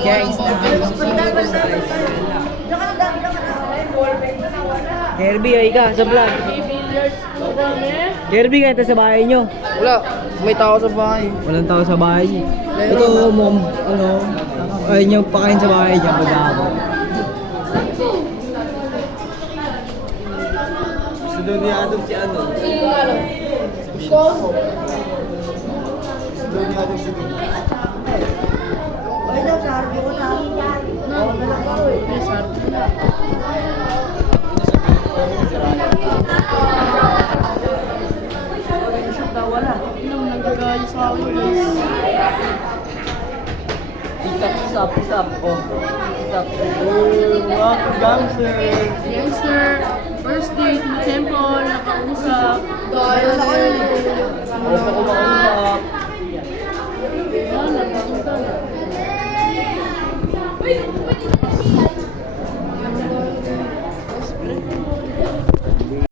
Guys, Kirby, ay ka sa vlog. Kirby, kayo sa bahay nyo. Wala, may tao sa bahay. Walang tao sa bahay niyo. Ito, mom, ayun nyo pakain sa bahay niya. Pag-aabot. Gusto doon ni-adopt si ano? Gusto doon ni-adopt si Bill. Ay, daw, sa harap ko na. Oo, nalang ako eh. Sa harap ko na. Wala. Ilang nagagayo sa akin, guys. Isap. Oh. Isap. Welcome, gangster. Gangster, first date, na temple, nakausap. Dahil ako Opo ko makausap.